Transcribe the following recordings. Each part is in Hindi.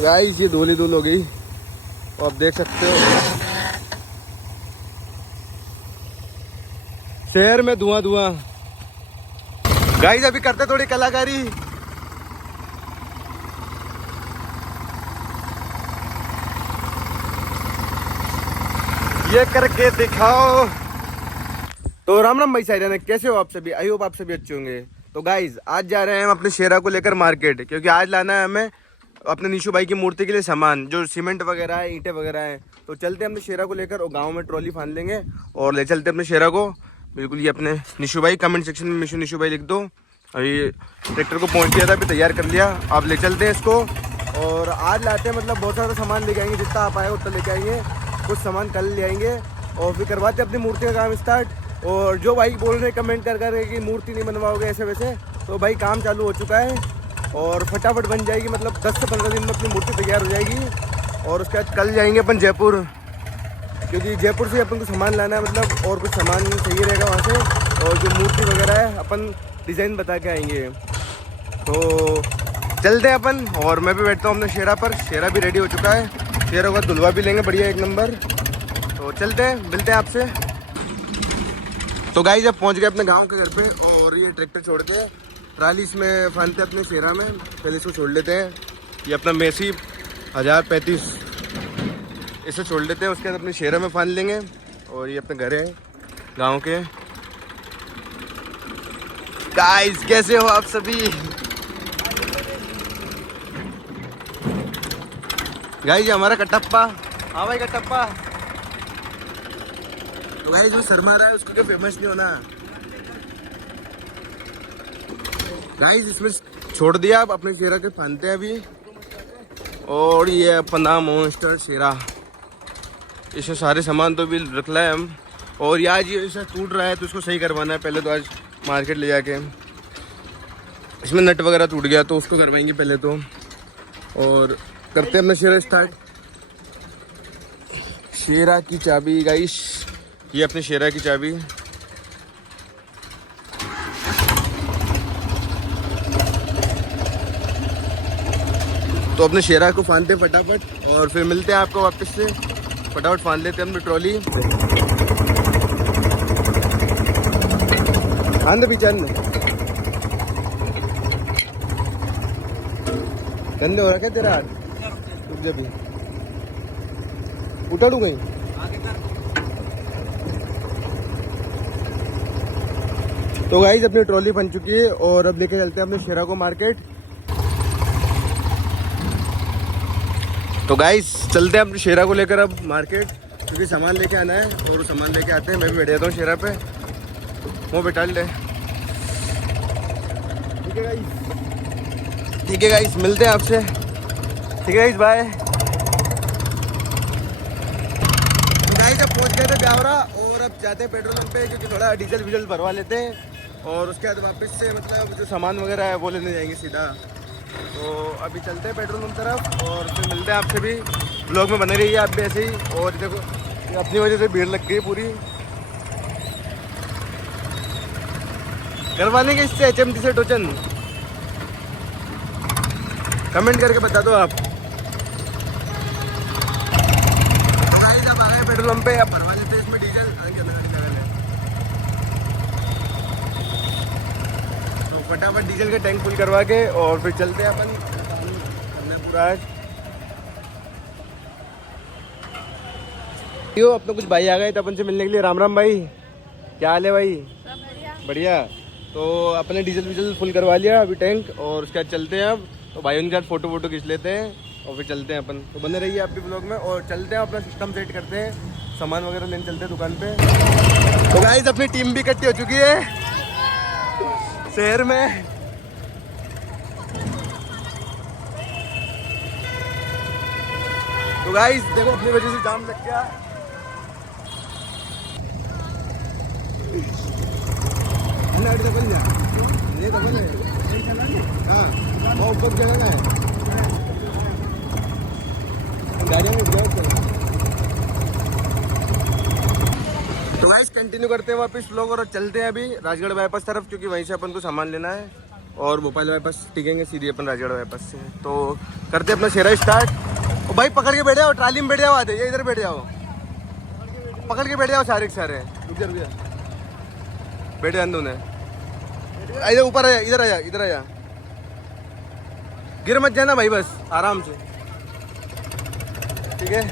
गाइस ये धूल ही धूल हो गई और आप देख सकते हो शहर में धुआं धुआं। गाइस अभी करते थोड़ी कलाकारी। ये करके दिखाओ। तो राम राम भाई साइरन, कैसे हो आप सभी? आई होप आप सभी अच्छे होंगे। तो गाइज आज जा रहे हैं हम अपने शेरा को लेकर मार्केट, क्योंकि आज लाना है हमें अपने निशु भाई की मूर्ति के लिए सामान, जो सीमेंट वगैरह है, ईंटें वगैरह है। तो चलते हैं अपने शेरा को लेकर और गांव में ट्रॉली फान लेंगे और ले चलते हैं अपने शेरा को। बिल्कुल ये अपने निशु भाई, कमेंट सेक्शन में निशु भाई लिख दो। अभी ट्रैक्टर को पहुँच दिया था, अभी तैयार कर लिया। आप ले चलते हैं इसको और आज लाते हैं, मतलब बहुत सारा सामान लेके आएंगे, जितना आप आए उतना लेके आएंगे। कुछ सामान कल ले आएंगे और फिर करवाते अपनी मूर्ति का काम स्टार्ट। और जो भाई बोल रहे कमेंट कर कि मूर्ति नहीं बनवाओगे ऐसे वैसे, तो भाई काम चालू हो चुका है और फटाफट बन जाएगी। मतलब 10 से 15 दिन में अपनी मूर्ति तैयार हो जाएगी। और उसके बाद कल जाएंगे अपन जयपुर, क्योंकि जयपुर से अपन को सामान लाना है, मतलब और कुछ सामान चाहिए रहेगा वहाँ से। और जो मूर्ति वगैरह है अपन डिज़ाइन बता के आएंगे। तो चलते हैं अपन, और मैं भी बैठता हूँ अपने शेरा पर। शेरा भी रेडी हो चुका है, शेरों का धुलवा भी लेंगे बढ़िया 1 नंबर। तो चलते हैं, मिलते हैं आपसे। तो गाइस अब पहुंच गए अपने गांव के घर पे और ये ट्रैक्टर छोड़ के ट्राली इसमें फानते हैं अपने शेरा में। पहले इसको छोड़ लेते हैं, ये अपना मेसी 1035 इसे छोड़ लेते हैं। उसके बाद अपने शेरा में फान लेंगे। और ये अपने घर है गांव के। गाइस कैसे हो आप सभी? गाइस हमारा कटप्पा। हाँ भाई कटप्पा। तो गाइस जो शर्मा रहा है उसको क्या फेमस नहीं होना। गाइस इसमें छोड़ दिया, अब अपने शेरा के फानते हैं अभी। और ये अपना मॉन्स्टर शेरा, इसमें सारे सामान तो भी रख लाए हम। और ये आज ये ऐसा टूट रहा है तो उसको सही करवाना है पहले। तो आज मार्केट ले जाके इसमें नट वगैरह टूट गया तो उसको करवाएंगे पहले तो। और करते हैं अपना शेरा स्टार्ट। शेरा की चाबी गाइस, ये अपने शेरा की चाबी। तो अपने शेरा को फानते हैं फटाफट और फिर मिलते हैं आपको वापस से। फटाफट फान लेते हैं अपनी ट्रॉली। फान दे पीछे गंदे हो रहा क्या तेरा हाथ? रुक जा भी, उठा लूँ कहीं। तो गाइस अपनी ट्रॉली बन चुकी है और अब लेके चलते हैं अपने शेरा को मार्केट। तो गाइस चलते हैं अपने शेरा को लेकर अब मार्केट, क्योंकि सामान लेके आना है। और सामान लेके आते हैं, मैं भी बैठ जाता हूँ शेरा पे, वो बैठा ले। ठीक है गाइस, ठीक है गाइस, मिलते हैं आपसे। ठीक है गाइस, बाय। गाइस अब पहुँच गए थे ब्यावरा और अब जाते हैं पेट्रोल पंप पे, क्योंकि थोड़ा डीजल वीजल भरवा लेते हैं। और उसके बाद वापस से मतलब जो सामान वगैरह है वो लेने जाएंगे सीधा। तो अभी चलते हैं पेट्रोल पंप तरफ और फिर मिलते हैं आपसे भी। ब्लॉग में बने रहिए आप भी ऐसे ही। और देखो अपनी वजह से भीड़ लग गई पूरी। करवाने के इससे HMT से टोचन, कमेंट करके बता दो आप। अब आ गए पेट्रोल पंप पे, अब भरवा लेते हैं इसमें डीजल। फटाफट डीजल का टैंक फुल करवा के और फिर चलते हैं अपन पूरा। आज यो अपने कुछ भाई आ गए थे अपन से मिलने के लिए। राम राम भाई, क्या हाल है भाई? बढ़िया। तो अपने डीजल वीजल फुल करवा लिया अभी टैंक, और उसके बाद चलते हैं अब। तो भाई उनके साथ फोटो वोटो खींच लेते हैं और फिर चलते हैं अपन। तो बने रहिए आप भी ब्लॉग में। और चलते हैं अपना सिस्टम सेट करते हैं, सामान वगैरह लेने चलते हैं दुकान पे। तो गाइस अपनी टीम भी इकट्ठी हो चुकी है शहर में। तो गाइस देखो अपनी वजह से जाम लग गया। तो गाइस कंटिन्यू करते हैं वापस व्लॉग और चलते हैं अभी राजगढ़ बाईपास तरफ, क्योंकि वहीं से अपन को सामान लेना है। और भोपाल बाईपास टिकेंगे सीधे अपन राजगढ़ बाईपास से। तो करते अपना शेरा स्टार्ट। और भाई पकड़ के बैठ जाओ, ट्राली में बैठ जाओ, आते इधर बैठ जाओ, पकड़ के बैठ जाओ सारे के सारे। रुक जा बैठ जान दो इधर ऊपर आया, इधर आया, इधर आया, गिर मत जाना भाई, बस आराम से, ठीक है।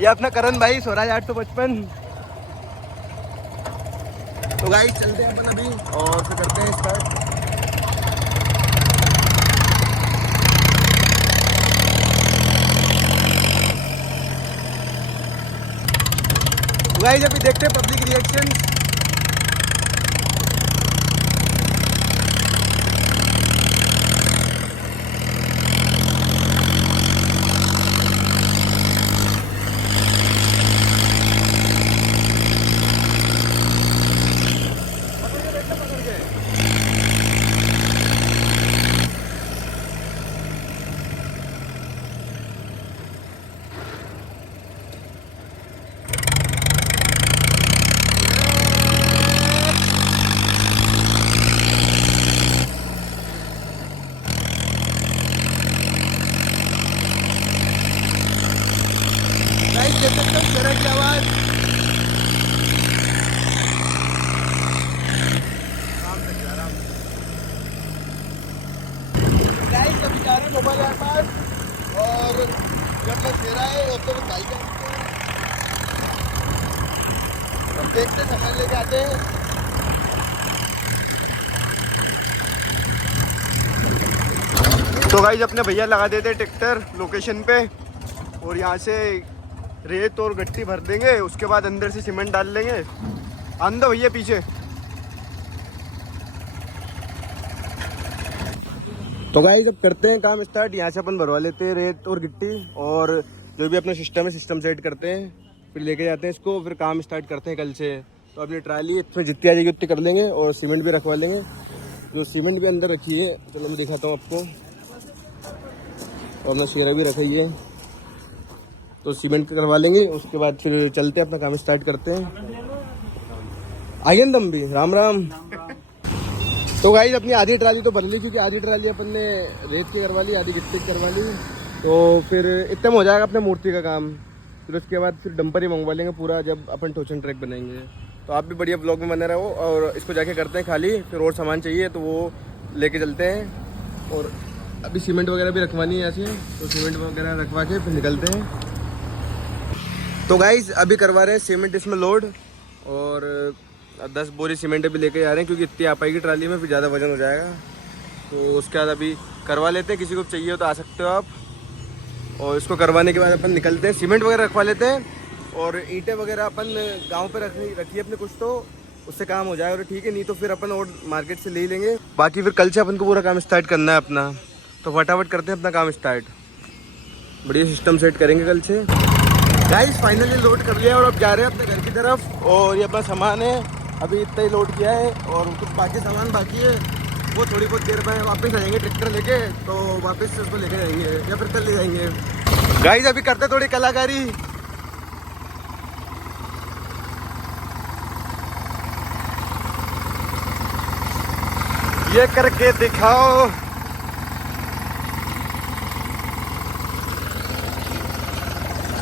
ये अपना करण भाई स्वराज 855। तो गाइस चलते हैं अपन अभी और फिर करते हैं स्टार्ट। गाइस अभी देखते हैं पब्लिक रिएक्शन। गाइस देख सकते हो शेरा की आवाज। गाइस अभी जा रहे हैं मोबाइल के पास और जब मैं शेरा है और तो बाइक है, अब देखते हैं सामान लेके आते हैं। तो गाइस अपने भैया लगा देते ट्रैक्टर लोकेशन पे और यहाँ से रेत और गट्टी भर देंगे, उसके बाद अंदर से सीमेंट डाल लेंगे। अंदर भैया पीछे। तो गाइस अब करते हैं काम स्टार्ट। यहाँ से अपन भरवा लेते हैं रेत और गिट्टी और जो भी अपना सिस्टम है सिस्टम सेट करते हैं, फिर लेके जाते हैं इसको, फिर काम स्टार्ट करते हैं कल से। तो अपनी ट्राली इसमें जितनी आ जाएगी उतनी कर लेंगे और सीमेंट भी रखवा लेंगे। जो सीमेंट भी अंदर रखी है, चलो मैं दिखाता हूँ आपको। और अपना शेरा भी रखी है, तो सीमेंट करवा लेंगे, उसके बाद फिर चलते हैं अपना काम स्टार्ट करते हैं। आइए दम भी राम राम। तो गाइस अपनी आधी ट्राली तो भर ली, क्योंकि आधी ट्राली अपन ने रेत की करवा ली, आधी गिट्टी की करवा ली। तो फिर इतना में हो जाएगा अपने मूर्ति का काम। फिर उसके बाद फिर डंपर ही मंगवा लेंगे पूरा, जब अपन टोचन ट्रैक बनाएंगे। तो आप भी बढ़िया ब्लॉग में बने रहो और इसको जाके करते हैं खाली। फिर और सामान चाहिए तो वो लेके चलते हैं। और अभी सीमेंट वगैरह भी रखवानी है ऐसे, तो सीमेंट वगैरह रखवा के फिर निकलते हैं। तो गाइस अभी करवा रहे हैं सीमेंट इसमें लोड और 10 बोरी सीमेंट अभी लेके जा रहे हैं, क्योंकि इतनी आ पाएगी ट्राली में, फिर ज़्यादा वजन हो जाएगा। तो उसके बाद अभी करवा लेते हैं, किसी को चाहिए हो तो आ सकते हो आप। और इसको करवाने के बाद अपन निकलते हैं, सीमेंट वगैरह रखवा लेते हैं और ईंटें वगैरह अपन गांव पे रखी अपने कुछ, तो उससे काम हो जाएगा। ठीक है, नहीं तो फिर अपन और मार्केट से ले ही लेंगे। बाकी फिर कल से अपन को पूरा काम स्टार्ट करना है अपना। तो फटाफट करते हैं अपना काम स्टार्ट, बढ़िया सिस्टम सेट करेंगे कल से। गाइस फाइनली लोड कर लिया और अब जा रहे हैं अपने घर की तरफ। और ये अपना सामान है, अभी इतना ही लोड किया है और कुछ बाकी सामान बाकी है, वो थोड़ी बहुत देर में वापस आ जाएंगे ट्रैक्टर लेके। तो वापस से उसको लेके जाएंगे या फिर कल ले जाएंगे। गाइस अभी करते थोड़ी कलाकारी। ये करके दिखाओ।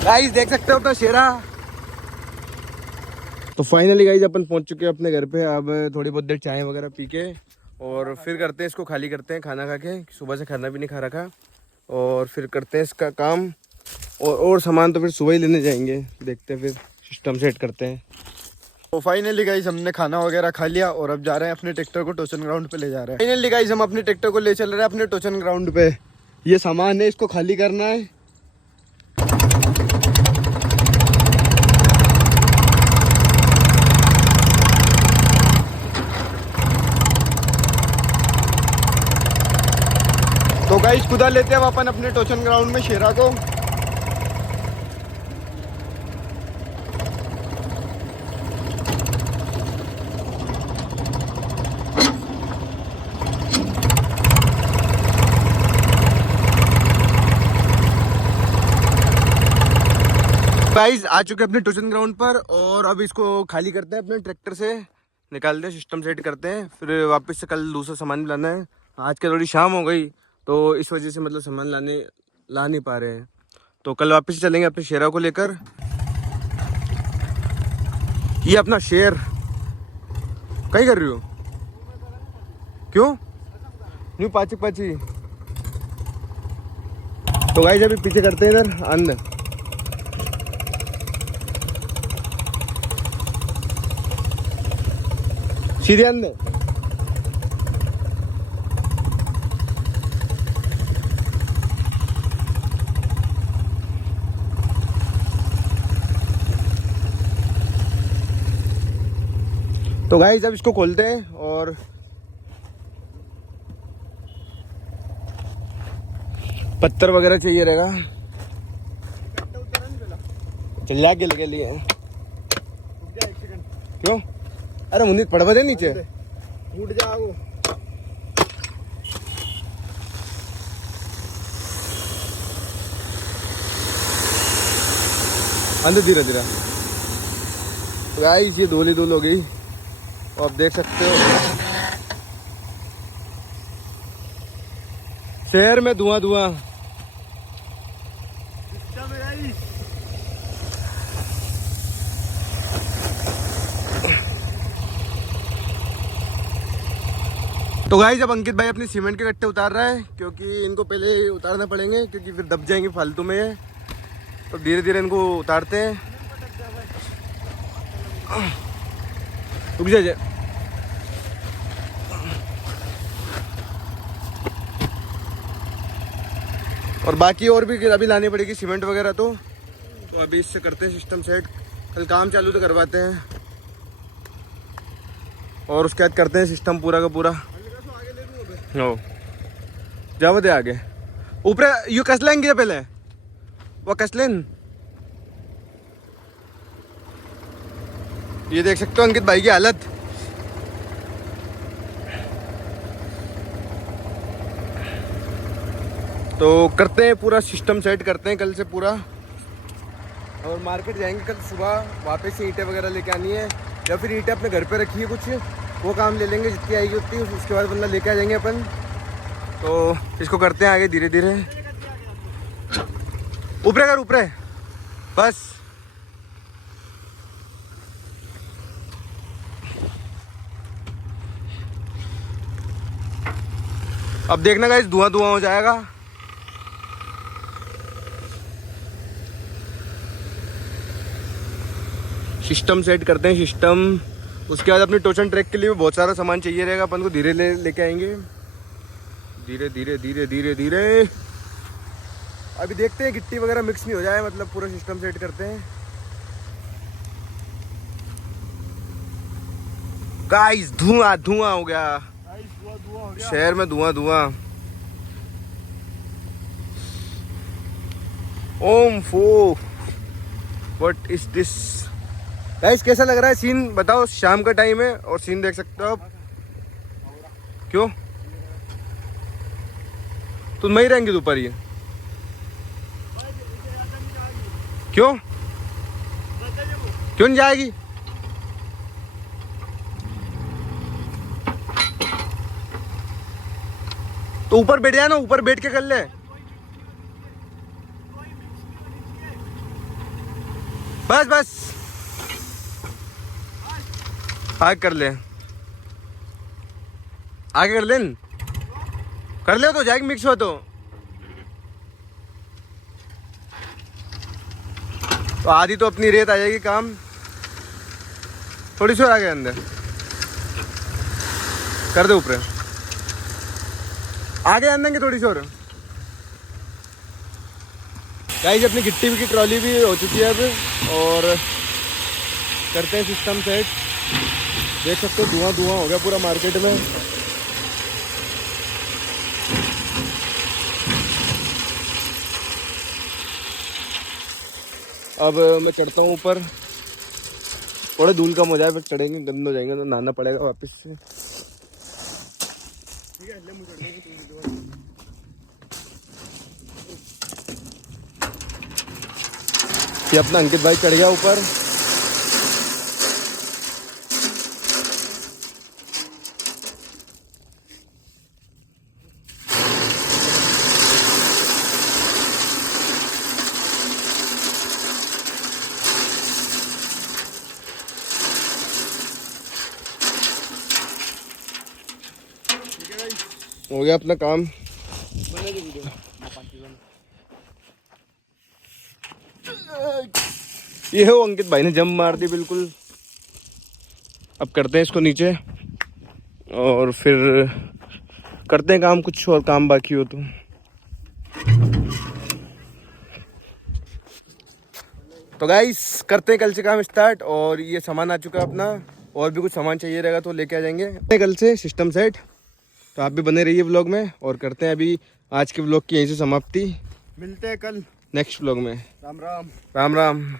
गाइस देख सकते हो अपना शेरा। तो फाइनली गाइस अपन पहुंच चुके हैं अपने घर पे। अब थोड़ी बहुत देर चाय वगैरह पी के और फिर करते हैं इसको खाली करते हैं, खाना खा के। सुबह से खाना भी नहीं खा रखा। और फिर करते हैं इसका काम और सामान तो फिर सुबह ही लेने जाएंगे। देखते हैं फिर सिस्टम सेट करते हैं। तो फाइनली गाइस हमने खाना वगैरह खा लिया और अब जा रहे हैं अपने ट्रैक्टर को टोचन ग्राउंड पे ले जा रहे हैं। फाइनली गाइस हम अपने ट्रैक्टर को ले चल रहे हैं अपने टोचन ग्राउंड पे। ये सामान है, इसको खाली करना है। तो गाइस खुदा लेते हैं अपन अपने टोचन ग्राउंड में शेरा को। गाइस आ चुके हैं अपने टोचन ग्राउंड पर और अब इसको खाली करते हैं अपने ट्रैक्टर से। निकालते हैं, सिस्टम सेट करते हैं, फिर वापस से कल दूसरा सामान भी लाना है। आज के थोड़ी शाम हो गई तो इस वजह से मतलब सामान ला नहीं पा रहे हैं, तो कल वापस से चलेंगे अपने शेरा को लेकर। ये अपना शेर कहीं कर रही हो? क्यों न्यू पाची पाची? तो गाइस अभी पीछे करते हैं इधर अंदर। सीधे अंदर। तो गाइस अब इसको खोलते हैं और पत्थर वगैरह चाहिए रहेगा। चल जाके लगे लिए हैं। क्यों? अरे मुन्नी पड़ बजे नीचे उठ जाओ। अंदर धीरे धीरे। तो गाइस ये धूल ही धूल हो गई और आप देख सकते हो शहर में धुआं धुआं। तो गाइस जब अंकित भाई अपनी सीमेंट के कट्टे उतार रहा है, क्योंकि इनको पहले उतारना पड़ेंगे क्योंकि फिर दब जाएंगे फालतू में ये, तो धीरे धीरे इनको उतारते हैं। रुक जाइए। और बाकी और भी अभी लानी पड़ेगी सीमेंट वगैरह, तो अभी इससे करते हैं सिस्टम सेट। कल काम चालू तो करवाते हैं और उसके बाद करते हैं सिस्टम पूरा का पूरा। हो जाओ दे आगे ऊपर यू कस लेंगे पहले वो कस लें। ये देख सकते हो अंकित भाई की हालत। तो करते हैं पूरा सिस्टम सेट करते हैं कल से पूरा, और मार्केट जाएंगे कल सुबह। वापस से ईंटें वगैरह लेके आनी है, या फिर ईंटें अपने घर पे रखी है कुछ, वो काम ले लेंगे जितनी आएगी उतनी, उसके बाद बंदा लेके आ जाएंगे अपन। तो इसको करते हैं आगे धीरे धीरे। ऊपरे कर ऊपरे बस। अब देखना गाइस धुआं धुआं हो जाएगा। सिस्टम सेट करते हैं सिस्टम। उसके बाद अपनी टोचन ट्रैक के लिए भी बहुत सारा सामान चाहिए रहेगा, अपन को धीरे लेके आएंगे, धीरे धीरे धीरे धीरे धीरे। अभी देखते हैं गिट्टी वगैरह मिक्स नहीं हो जाए, मतलब पूरा सिस्टम सेट करते हैं। गाइस धुआं धुआं हो गया, शहर में धुआं धुआं। ओम फो व्हाट इज दिस? गाइस कैसा लग रहा है सीन बताओ? शाम का टाइम है और सीन देख सकते हो आप। क्यों तुम नहीं रहेंगे दोपहर? ये क्यों क्यों नहीं जाएगी? तो ऊपर बैठ जाए ना, ऊपर बैठ के कर ले। बस बस आगे कर ले, आगे कर ले तो जाएगी मिक्स हो। तो आधी तो अपनी रेत आ जाएगी काम। थोड़ी सी और आगे अंदर कर दे, ऊपर आगे आन देंगे थोड़ी सी और। गाइस अपनी गिट्टी की ट्रॉली भी हो चुकी है अब, और करते हैं सिस्टम सेट। देख सकते हो धुआं धुआं हो गया पूरा मार्केट में। अब मैं चढ़ता हूँ ऊपर, थोड़ा धूल कम हो जाए फिर चढ़ेंगे, गंदे हो जाएंगे तो नहाना पड़ेगा वापस से। ये अपना अंकित भाई चढ़ गया ऊपर। हो गया अपना काम। ये हो अंकित भाई ने जंप मार दी बिल्कुल। अब करते हैं इसको नीचे और फिर करते हैं काम, कुछ और काम बाकी हो तो गाइस करते हैं कल से काम स्टार्ट। और ये सामान आ चुका है अपना, और भी कुछ सामान चाहिए रहेगा तो लेके आ जाएंगे कल से सिस्टम सेट। तो आप भी बने रहिए व्लॉग में और करते हैं अभी आज के व्लॉग की यहीं से समाप्ति। मिलते हैं कल नेक्स्ट व्लॉग में। राम राम। राम राम।